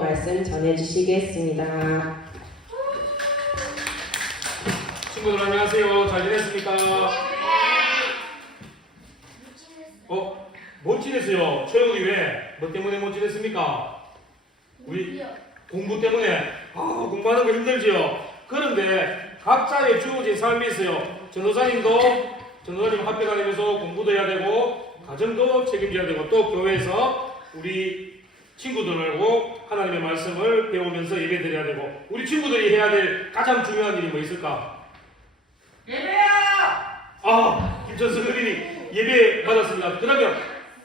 말씀 전해주시겠습니다. 친구들 안녕하세요. 잘 지냈습니까? 못 지냈어요? 최영이 왜? 뭐 때문에 못 지냈습니까? 우리 공부 때문에. 공부하는 거 힘들지요? 그런데 각자의 주어진 삶이 있어요. 전도사님 학교 다니면서 공부도 해야 되고 가정도 책임져야 되고 또 교회에서 우리 친구들하고 하나님의 말씀을 배우면서 예배 드려야 되고 우리 친구들이 해야 될 가장 중요한 일이 뭐 있을까? 예배야! 김천수 어린이 예배 받았습니다. 그러면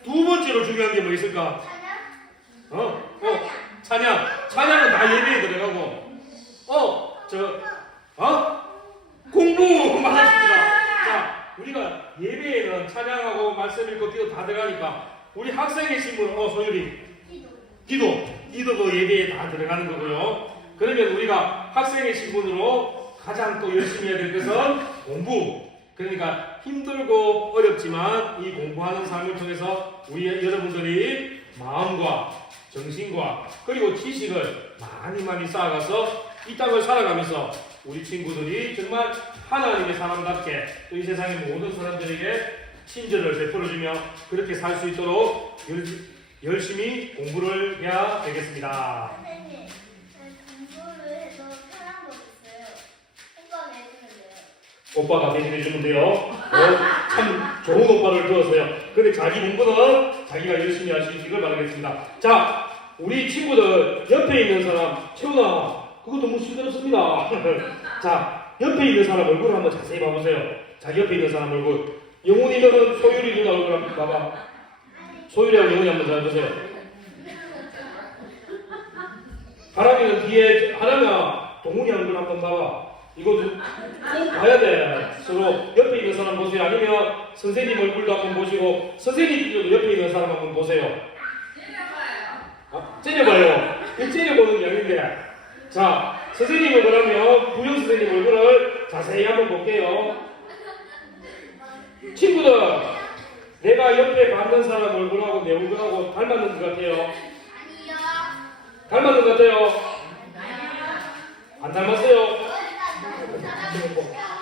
두 번째로 중요한 게 뭐 있을까? 찬양. 찬양은 다 예배에 들어가고 공부 받았습니다. 자, 우리가 예배에는 찬양하고 말씀 읽고 기도 다 들어가니까 우리 학생의 신분, 소율이 기도도 예배에 다 들어가는 거고요. 그러면 우리가 학생의 신분으로 가장 또 열심히 해야 될 것은 공부. 그러니까 힘들고 어렵지만 이 공부하는 삶을 통해서 우리 여러분들이 마음과 정신과 그리고 지식을 많이 쌓아가서 이 땅을 살아가면서 우리 친구들이 정말 하나님의 사람답게 또 이 세상의 모든 사람들에게 친절을 베풀어주며 그렇게 살 수 있도록 열심히 공부를 해야 되겠습니다. 선생님, 공부를 해서 편한 거 있어요. 오빠 내주면 돼요. 오빠가 대신해주면 돼요. 참 좋은 오빠를 두었어요. 근데 자기 공부는 자기가 열심히 할 수 있기를 바라겠습니다. 자, 우리 친구들 옆에 있는 사람, 채훈아, 그거 너무 힘들었습니다. 자, 옆에 있는 사람 얼굴을 한번 자세히 봐보세요. 자기 옆에 있는 사람 얼굴. 영훈이는 소율이 누나 얼굴 한번 봐봐. 소율이하고 영훈이 한번 잘 보세요. 하람이는 뒤에, 하람이야, 동훈이 얼굴 한번 봐봐. 이거 꼭 봐야 돼. 서로 옆에 있는 사람 보세요. 아니면 선생님 얼굴도 한번 보시고 선생님 옆에 있는 사람 한번 보세요. 째려봐요. 째려보는 게 아닌데. 자, 선생님을 그러면 부영 선생님 얼굴을 자세히 한번 볼게요. 친구들, 내가 옆에 봤는 사람 얼굴하고 내 얼굴하고 닮았는 것 같아요? 아니요. 닮았는 것 같아요? 안 닮았어요?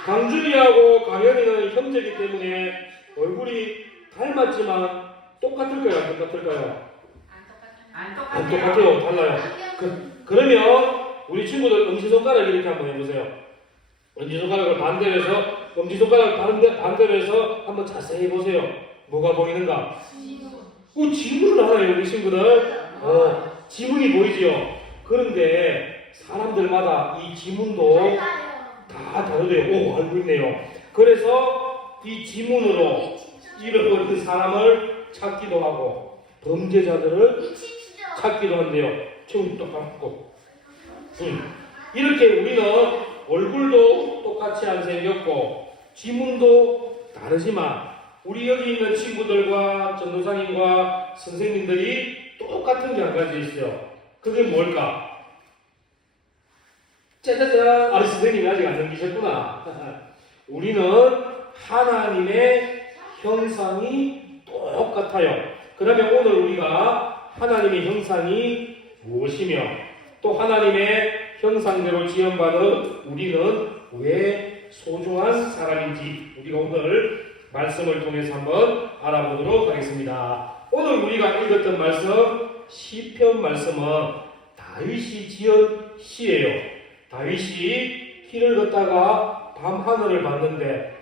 강준이하고 강현이는 형제이기 때문에 얼굴이 닮았지만 똑같을까요? 안 똑같을까요? 안 똑같아요. 달라요. 그러면 우리 친구들 엄지손가락 이렇게 한번 해보세요. 엄지손가락을 반대로 해서 엄지손가락을 반대로 해서 한번 자세히 보세요. 뭐가 보이는가? 지문을 알아요. 우리 친구들. 지문이 보이지요? 그런데 사람들마다 이 지문도 다 다르대요. 알고 있네요. 그래서 이 지문으로 잃어버린 사람을 찾기도 하고 범죄자들을 찾기도 한대요. 처음 똑같고. 이렇게 우리는 얼굴도 똑같이 안 생겼고 지문도 다르지만 우리 여기 있는 친구들과 전도사님과 선생님들이 똑같은 게 한 가지 있어요. 그게 뭘까? 짜자잔! 선생님이 아직 안 넘기셨구나. 우리는 하나님의 형상이 똑같아요. 그러면 오늘 우리가 하나님의 형상이 무엇이며 또 하나님의 형상대로 지음받은 우리는 왜 소중한 사람인지 우리가 오늘 말씀을 통해서 한번 알아보도록 하겠습니다. 오늘 우리가 읽었던 말씀 시편 말씀은 다윗이 지은 시예요. 다윗이 길을 걷다가 밤하늘을 봤는데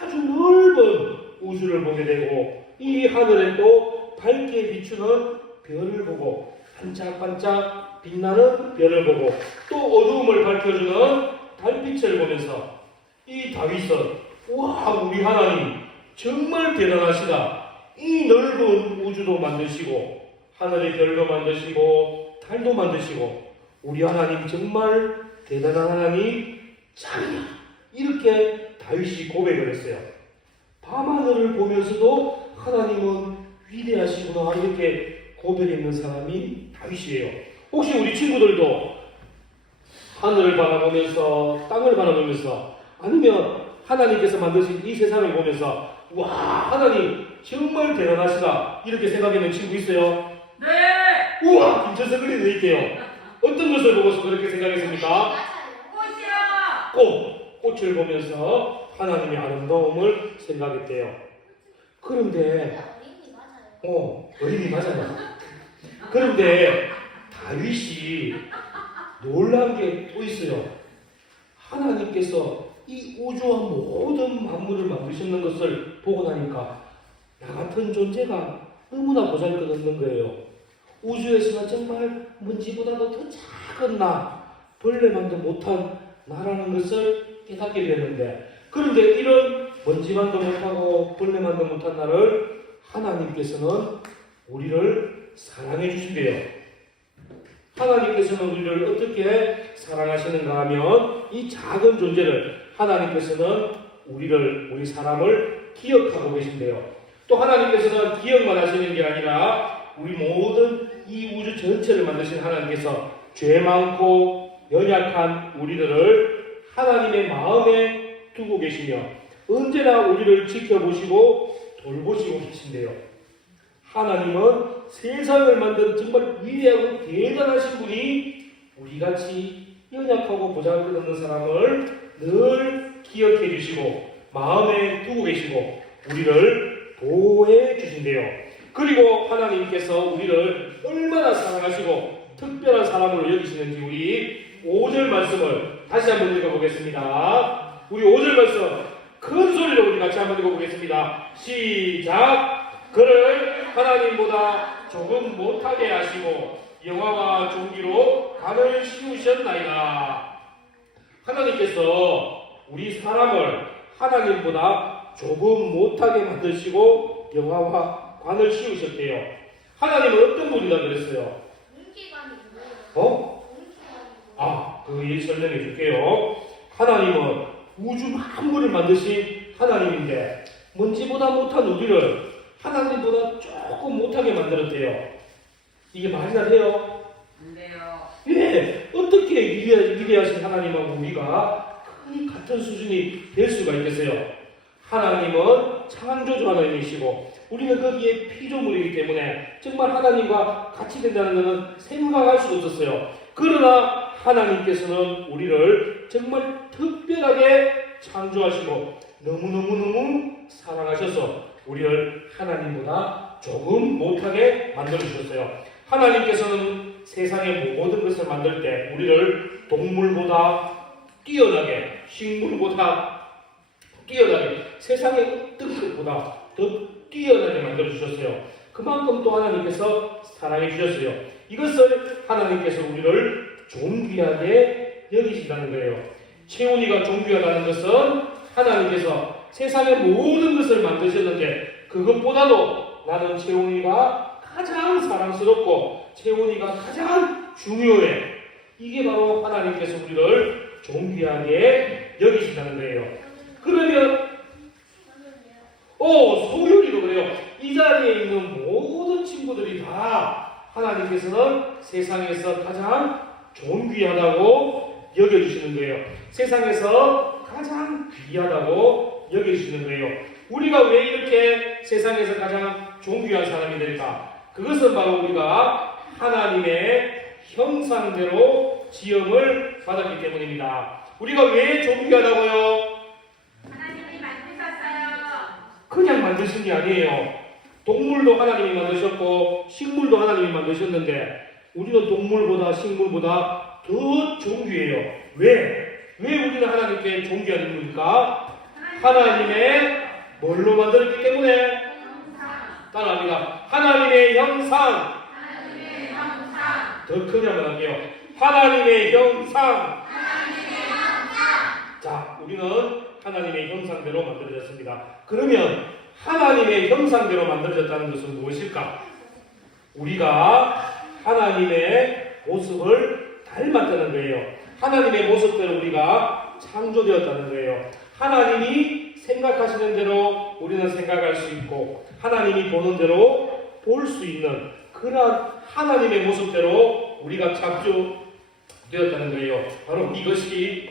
아주 넓은 우주를 보게 되고 이 하늘에 또 밝게 비추는 별을 보고 반짝반짝 빛나는 별을 보고 또 어두움을 밝혀주는 달빛을 보면서 이 다윗은 우리 하나님 정말 대단하시다. 이 넓은 우주도 만드시고 하늘의 별도 만드시고 달도 만드시고 우리 하나님 정말 대단한 하나님 짱이야. 이렇게 다윗이 고백을 했어요. 밤하늘을 보면서도 하나님은 위대하시구나 이렇게 고백했는 사람이 다윗이에요. 혹시 우리 친구들도 하늘을 바라보면서 땅을 바라보면서 아니면 하나님께서 만드신 이 세상을 보면서 하나님 정말 대단하시다 이렇게 생각하는 친구 있어요? 네! 우와! 김천석 그리 드릴게요. 어떤 것을 보고서 그렇게 생각했습니까? 맞아요. 꽃을 보면서 하나님의 아름다움을 생각했대요. 그런데 어린이 맞아요. 어린이 맞아요. 그런데 다윗이 놀란 게 또 있어요. 하나님께서 이 우주와 모든 만물을 만드셨는 것을 보고 나니까 나 같은 존재가 너무나 보잘것없는 거예요. 우주에서는 정말 먼지보다도 더 작은 나, 벌레만도 못한 나라는 것을 깨닫게 되었는데, 그런데 이런 먼지만도 못하고 벌레만도 못한 나를 하나님께서는 우리를 사랑해 주신대요. 하나님께서는 우리를 어떻게 사랑하시는가 하면 이 작은 존재를 하나님께서는 우리 사람을 기억하고 계신대요. 또 하나님께서는 기억만 하시는 게 아니라 우리 모든 이 우주 전체를 만드신 하나님께서 죄 많고 연약한 우리들을 하나님의 마음에 두고 계시며 언제나 우리를 지켜보시고 돌보시고 계신대요. 하나님은 세상을 만든 정말 위대하고 대단하신 분이 우리같이 연약하고 보잘것없는 사람을 늘 기억해 주시고 마음에 두고 계시고 우리를 보호해 주신대요. 그리고 하나님께서 우리를 얼마나 사랑하시고 특별한 사람으로 여기시는지 우리 5절 말씀을 다시 한번 읽어보겠습니다. 우리 5절 말씀 큰 소리로 우리 같이 한번 읽어보겠습니다. 시작! 그를 하나님보다 조금 못하게 하시고 영화와 종기로 관을 씌우셨나이다. 하나님께서 우리 사람을 하나님보다 조금 못하게 만드시고 영화와 관을 씌우셨대요. 하나님은 어떤 분이다 그랬어요? 공기관이 뭐예요? 그 설명해 줄게요. 하나님은 우주 만물을 만드신 하나님인데 먼지보다 못한 우리를 하나님보다 조금 못하게 만들었대요. 이게 말이나 돼요? 안 돼요. 예, 어떻게 위대하신 하나님하고 우리가 거의 같은 수준이 될 수가 있겠어요? 하나님은 창조주 하나님이시고 우리는 거기에 피조물이기 때문에 정말 하나님과 같이 된다는 것은 생각할 수도 없었어요. 그러나 하나님께서는 우리를 정말 특별하게 창조하시고 너무너무 사랑하셔서 우리를 하나님보다 조금 못하게 만들어주셨어요. 하나님께서는 세상의 모든 것을 만들 때 우리를 동물보다 뛰어나게, 식물보다 뛰어나게, 세상의 어떤 것보다 더 뛰어나게 만들어주셨어요. 그만큼 또 하나님께서 사랑해 주셨어요. 이것을 하나님께서 우리를 존귀하게 여기신다는 거예요. 채훈이가 존귀하다는 것은 하나님께서 세상의 모든 것을 만드셨는데 그것보다도 나는 채훈이가 가장 사랑스럽고 채훈이가 가장 중요해. 이게 바로 하나님께서 우리를 존귀하게 여기신다는 거예요. 그러면 소율이도 그래요. 이 자리에 있는 모든 친구들이 다 하나님께서는 세상에서 가장 존귀하다고 여겨주시는 거예요. 세상에서 가장 귀하다고 여겨주시는 거예요. 우리가 왜 이렇게 세상에서 가장 존귀한 사람이 될까? 그것은 바로 우리가 하나님의 형상대로 지음을 받았기 때문입니다. 우리가 왜 존귀하다고요? 하나님이 만드셨어요. 그냥 만드신 게 아니에요. 동물도 하나님이 만드셨고 식물도 하나님이 만드셨는데 우리는 동물보다 식물보다 더 존귀해요. 왜 우리는 하나님께 존귀한 인물입니까? 하나님의 뭘로 만들었기 때문에 따라합니다. 하나님의 형상. 더 크게 한번 할게요. 하나님의 형상. 자, 우리는 하나님의 형상대로 만들어졌습니다. 그러면 하나님의 형상대로 만들어졌다는 것은 무엇일까? 우리가 하나님의 모습을 닮았다는 거예요. 하나님의 모습대로 우리가 창조되었다는 거예요. 하나님이 생각하시는 대로 우리는 생각할 수 있고 하나님이 보는 대로 볼 수 있는 그러한 하나님의 모습대로 우리가 창조되었다는 거예요. 바로 이것이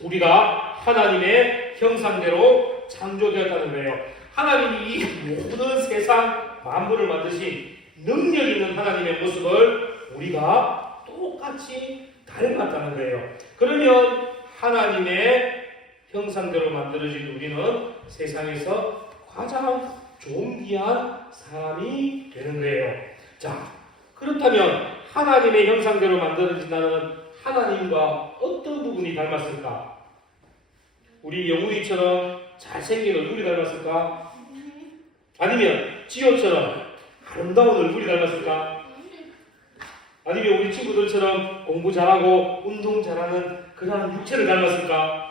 우리가 하나님의 형상대로 창조되었다는 거예요. 하나님이 이 모든 세상 만물을 만드신 능력 있는 하나님의 모습을 우리가 똑같이 닮았다는 거예요. 그러면 하나님의 형상대로 만들어진 우리는 세상에서 가장 존귀한 사람이 되는 거예요. 자, 그렇다면 하나님의 형상대로 만들어진 나는 하나님과 어떤 부분이 닮았을까? 우리 영훈이처럼 잘생긴 얼굴이 닮았을까? 아니면 지효처럼 아름다운 얼굴이 닮았을까? 아니면 우리 친구들처럼 공부 잘하고 운동 잘하는 그런 육체를 닮았을까?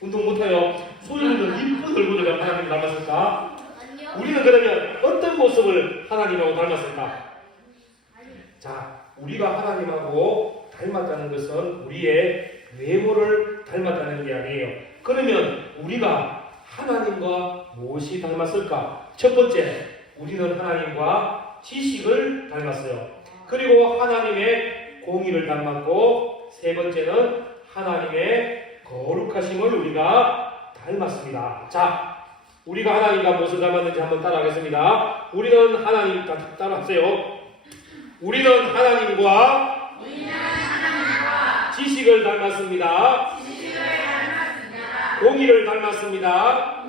운동 못해요. 소유는 이쁜 얼굴을 하나님 닮았을까? 우리는 그러면 어떤 모습을 하나님하고 닮았을까? 자, 우리가 하나님하고 닮았다는 것은 우리의 외모를 닮았다는 게 아니에요. 그러면 우리가 하나님과 무엇이 닮았을까? 첫 번째, 우리는 하나님과 지식을 닮았어요. 그리고 하나님의 공의를 닮았고, 세 번째는 하나님의 거룩하심을 우리가 닮았습니다. 자, 우리가 하나님과 무엇을 닮았는지 한번 따라하겠습니다. 우리는 하나님, 따라하세요. 우리는 하나님과 지식을 닮았습니다. 공의를 닮았습니다.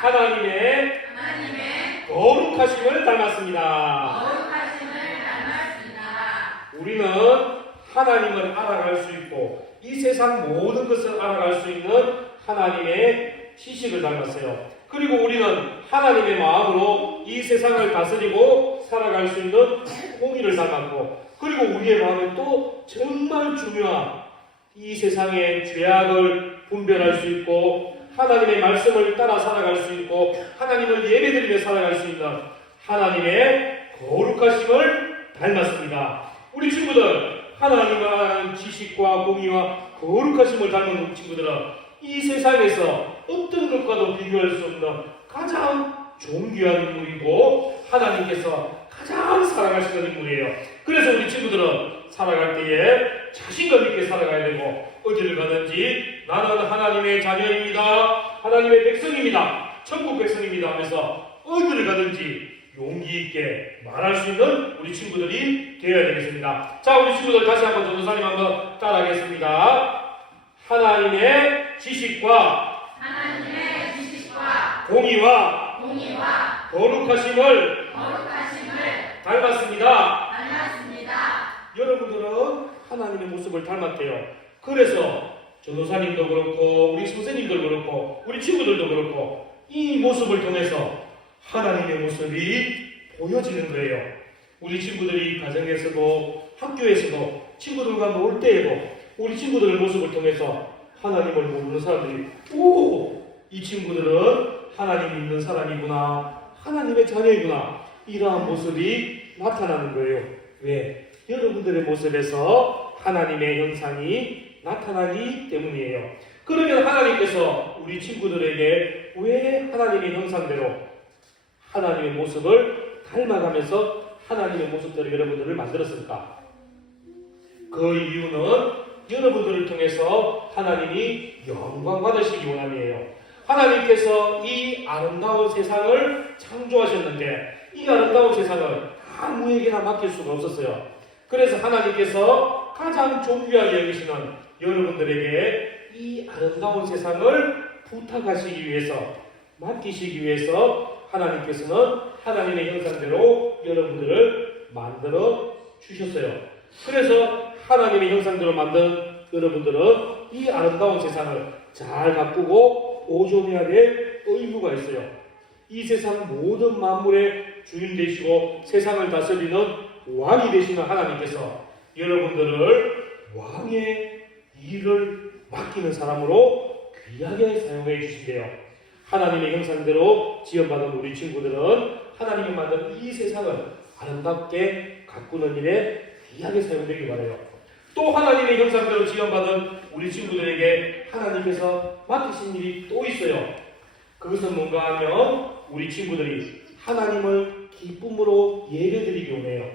하나님의 거룩하심을 닮았습니다. 우리는 하나님을 알아갈 수 있고 이 세상 모든 것을 알아갈 수 있는 하나님의 지식을 닮았어요. 그리고 우리는 하나님의 마음으로 이 세상을 다스리고 살아갈 수 있는 공의를 닮았고, 그리고 우리의 마음에 또 정말 중요한 이 세상의 죄악을 분별할 수 있고 하나님의 말씀을 따라 살아갈 수 있고 하나님을 예배드리며 살아갈 수 있는 하나님의 거룩하심을 닮았습니다. 우리 친구들, 하나님을 아는 지식과 공의와 거룩하심을 닮은 친구들은 이 세상에서 어떤 것과도 비교할 수 없는 가장 존귀한 인물이고 하나님께서 가장 사랑하시는 인물이에요. 그래서 우리 친구들은 살아갈 때에 자신감 있게 살아가야 되고, 어디를 가든지 나는 하나님의 자녀입니다, 하나님의 백성입니다, 천국 백성입니다 하면서 어디를 가든지 용기 있게 말할 수 있는 우리 친구들이 되어야 되겠습니다. 자, 우리 친구들 다시 한번 전도사님 한번 따라하겠습니다. 하나님의 지식과 공의와 거룩하심을 닮았습니다. 여러분들은 하나님의 모습을 닮았대요. 그래서 전도사님도 그렇고 우리 선생님도 그렇고 우리 친구들도 그렇고 이 모습을 통해서 하나님의 모습이 보여지는 거예요. 우리 친구들이 가정에서도 학교에서도 친구들과 놀 때에도 우리 친구들의 모습을 통해서 하나님을 모르는 사람들이 이 친구들은 하나님이 있는 사람이구나, 하나님의 자녀이구나, 이러한 모습이 나타나는 거예요. 왜? 여러분들의 모습에서 하나님의 형상이 나타나기 때문이에요. 그러면 하나님께서 우리 친구들에게 왜 하나님의 형상대로 하나님의 모습을 닮아가면서 하나님의 모습대로 여러분들을 만들었을까? 그 이유는 여러분들을 통해서 하나님이 영광 받으시기 원함이에요. 하나님께서 이 아름다운 세상을 창조하셨는데 이 아름다운 세상을 아무에게나 맡길 수가 없었어요. 그래서 하나님께서 가장 존귀하게 여기시는 여러분들에게 이 아름다운 세상을 부탁하시기 위해서, 맡기시기 위해서 하나님께서는 하나님의 형상대로 여러분들을 만들어 주셨어요. 그래서 하나님의 형상대로 만든 여러분들은 이 아름다운 세상을 잘 가꾸고 보존해야 될 의무가 있어요. 이 세상 모든 만물의 주인 되시고 세상을 다스리는 왕이 되시는 하나님께서 여러분들을 왕의 일을 맡기는 사람으로 귀하게 사용해 주신대요. 하나님의 형상대로 지어받은 우리 친구들은 하나님이 만든 이 세상을 아름답게 가꾸는 일에 귀하게 사용되길 바라요. 또 하나님의 형상대로 지어받은 우리 친구들에게 하나님께서 맡기신 일이 또 있어요. 그것은 뭔가 하면 우리 친구들이 하나님을 기쁨으로 예배드리기 원해요.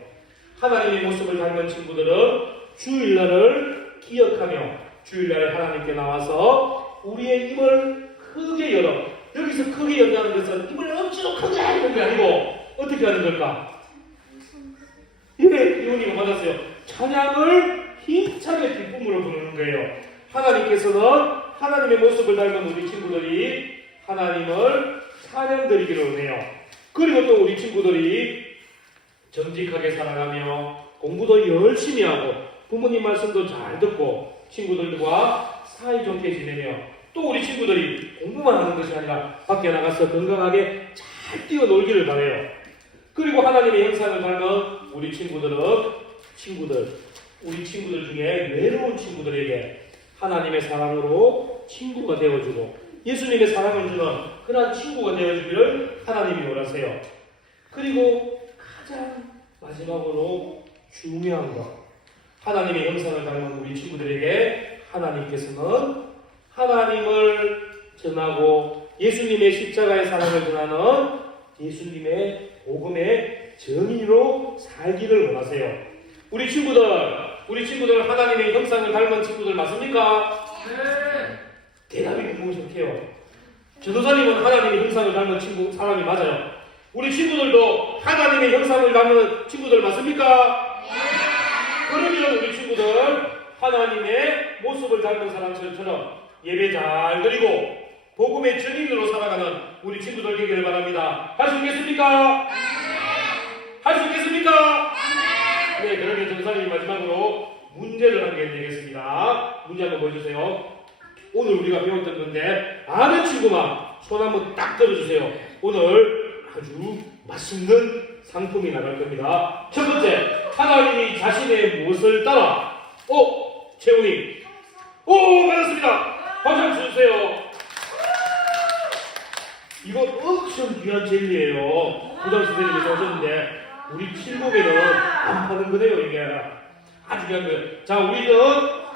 하나님의 모습을 닮은 친구들은 주일날을 기억하며 주일날에 하나님께 나와서 우리의 입을 크게 열어, 여기서 크게 연다는 것은 입을 억지로 크게 하는 게 아니고 어떻게 하는 걸까? 기운이 받았어요. 찬양을 힘차게 뒷부분으로 부르는 거예요. 하나님께서는 하나님의 모습을 닮은 우리 친구들이 하나님을 찬양드리기로 해요. 그리고 또 우리 친구들이 정직하게 살아가며 공부도 열심히 하고 부모님 말씀도 잘 듣고 친구들과 사이좋게 지내며 또 우리 친구들이 공부만 하는 것이 아니라 밖에 나가서 건강하게 잘 뛰어놀기를 바라요. 그리고 하나님의 형상을 닮은 우리 친구들 중에 외로운 친구들에게 하나님의 사랑으로 친구가 되어주고 예수님의 사랑을 주는 그런 친구가 되어주기를 하나님이 원하세요. 그리고 가장 마지막으로 중요한 것, 하나님의 형상을 닮은 우리 친구들에게 하나님께서는 하나님을 전하고 예수님의 십자가의 사랑을 전하는 예수님의 복음의 증인으로 살기를 원하세요. 우리 친구들 하나님의 형상을 닮은 친구들 맞습니까? 네. 대답이 너무 좋게요. 전도사님은 하나님의 형상을 닮은 사람이 맞아요. 우리 친구들도 하나님의 형상을 닮은 친구들 맞습니까? 그러면 우리 친구들 하나님의 모습을 닮은 사람들처럼 예배 잘 드리고 복음의 증인으로 살아가는 우리 친구들 되기를 바랍니다. 할 수 있겠습니까? 할 수 있겠습니까? 네, 그러면 전도사님이 마지막으로 문제를 한 개 내겠습니다. 문제 한번 보여주세요. 오늘 우리가 배웠던 건데 아는 친구만 손 한번 딱 들어주세요. 오늘 아주 맛있는 상품이 나갈 겁니다. 첫 번째, 하나님이 자신의 무엇을 따라 채훈이 맞았습니다. 박수 한번 주세요. 이거 엄청 귀한 젤리예요. 부장 선생님이 사셨는데 우리 친구에는 안 파는 거네요. 이게 아주 귀한 거예요. 자, 우리는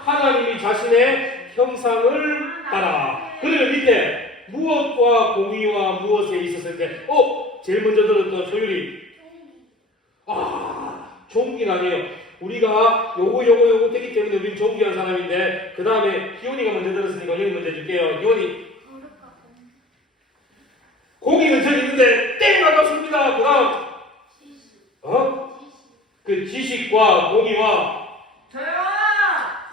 하나님이 자신의 형상을 따라. 그리고 밑에 무엇과 공의와 무엇에 있었을 때 제일 먼저 들었던 소율이 종기는 아니에요. 우리가 요거 되기 때문에 우리는 종기한 사람인데 그 다음에 기훈이가 먼저 들었으니까 여기 먼저 해줄게요. 기훈이 공의는 저기 있는데 땡 맞았습니다. 그 다음 그 지식과 공의와 저요.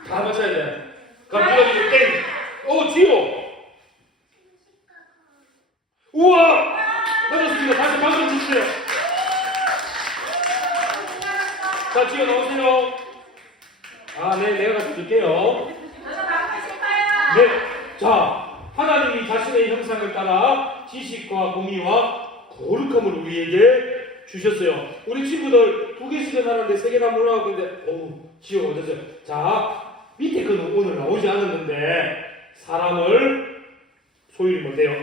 다 맞춰야 돼. 그럼 이거 이제 땡. 지호. 우와! 맞았습니다. 다시 박수 주세요. 자, 지호 나오세요. 네, 내가 같이 줄게요. 저도 갖고 싶어요. 네. 자, 하나님이 자신의 형상을 따라 지식과 공의와 거룩함을 우리에게 주셨어요. 우리 친구들 2개씩은 하는데 3개나 몰라갖고 있는데 지호 어땠어요? 자, 밑에 거는 오늘 나오지 않았는데 사람을 소율이 뭔데요?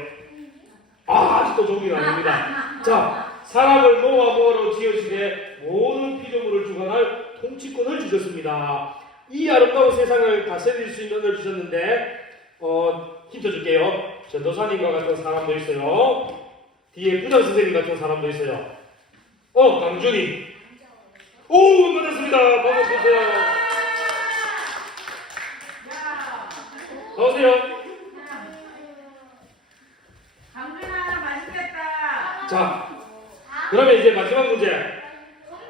아직도 종이가 아닙니다. 자, 사람을 노아모로 지으시되 모든 피조물을 주관할 통치권을 주셨습니다. 이 아름다운 세상을 다스릴 수 있는 은혜를 주셨는데 힌트 줄게요. 전도사님과 같은 사람도 있어요. 뒤에 부장 선생님 같은 사람도 있어요. 강준이. 맞았습니다. 박수 주세요. 나오세요. 강준아 맛있겠다. 자, 그러면 이제 마지막 문제.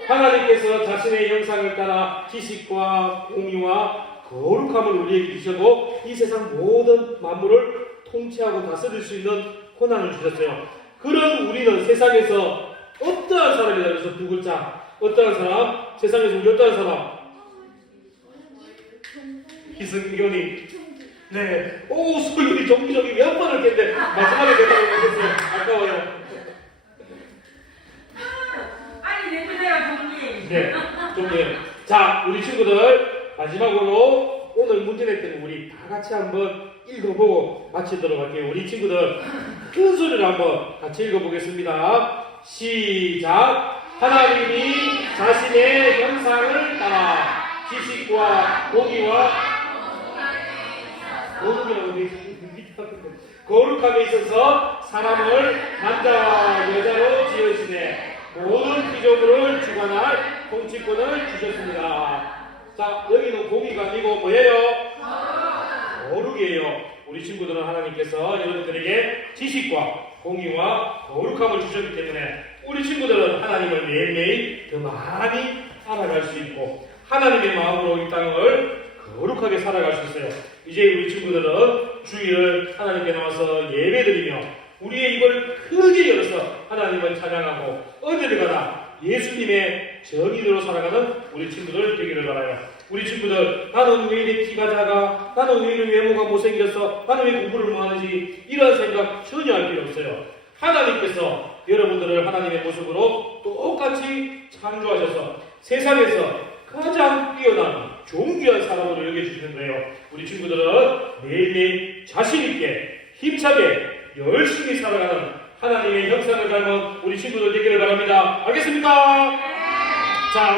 하나님께서 자신의 형상을 따라 지식과 공의와 거룩함을 우리에게 주셨고 이 세상 모든 만물을 통치하고 다스릴 수 있는 권한을 주셨어요. 그런 우리는 세상에서 어떠한 사람이다. 그래서 2글자. 어떠한 사람? 세상에서 우리 어떠한 사람? 희승이원이. 네. 소율이 정기적이 몇 번을 깼는데 마지막에 대답을 못했어요. 아까워요. 빨리 내주세요, 종이. 네. 종이에요. 자, 우리 친구들 마지막으로 오늘 문제 냈던 우리 다 같이 한번 읽어보고 마치도록 할게요. 우리 친구들 큰 소리로 한번 같이 읽어보겠습니다. 시작. 하나님이 자신의 형상을 따라 지식과 공의와 거룩함에 있어서 사람을 남자와 여자로 지으시네 모든 피조물을 주관할 통치권을 주셨습니다. 자, 여기는 공의가 아니고 뭐예요? 거룩이에요. 우리 친구들은 하나님께서 여러분들에게 지식과 공의와 거룩함을 주셨기 때문에 우리 친구들은 하나님을 매일매일 더 많이 살아갈 수 있고 하나님의 마음으로 이 땅을 거룩하게 살아갈 수 있어요. 이제 우리 친구들은 주일을 하나님께 나와서 예배드리며 우리의 입을 크게 열어서 하나님을 찬양하고 어디를 가나 예수님의 정의대로 살아가는 우리 친구들 되기를 바라요. 우리 친구들, 나는 왜 이렇게 키가 작아? 나는 왜 이렇게 외모가 못생겼어? 나는 왜 공부를 못하는지 이런 생각 전혀 할 필요 없어요. 하나님께서 여러분들을 하나님의 모습으로 똑같이 창조하셔서 세상에서 가장 뛰어난 존귀한 사람으로 여겨주시는 거예요. 우리 친구들은 매일매일 자신있게 힘차게 열심히 살아가는 하나님의 형상을 닮은 우리 친구들 되기를 바랍니다. 알겠습니까? 자.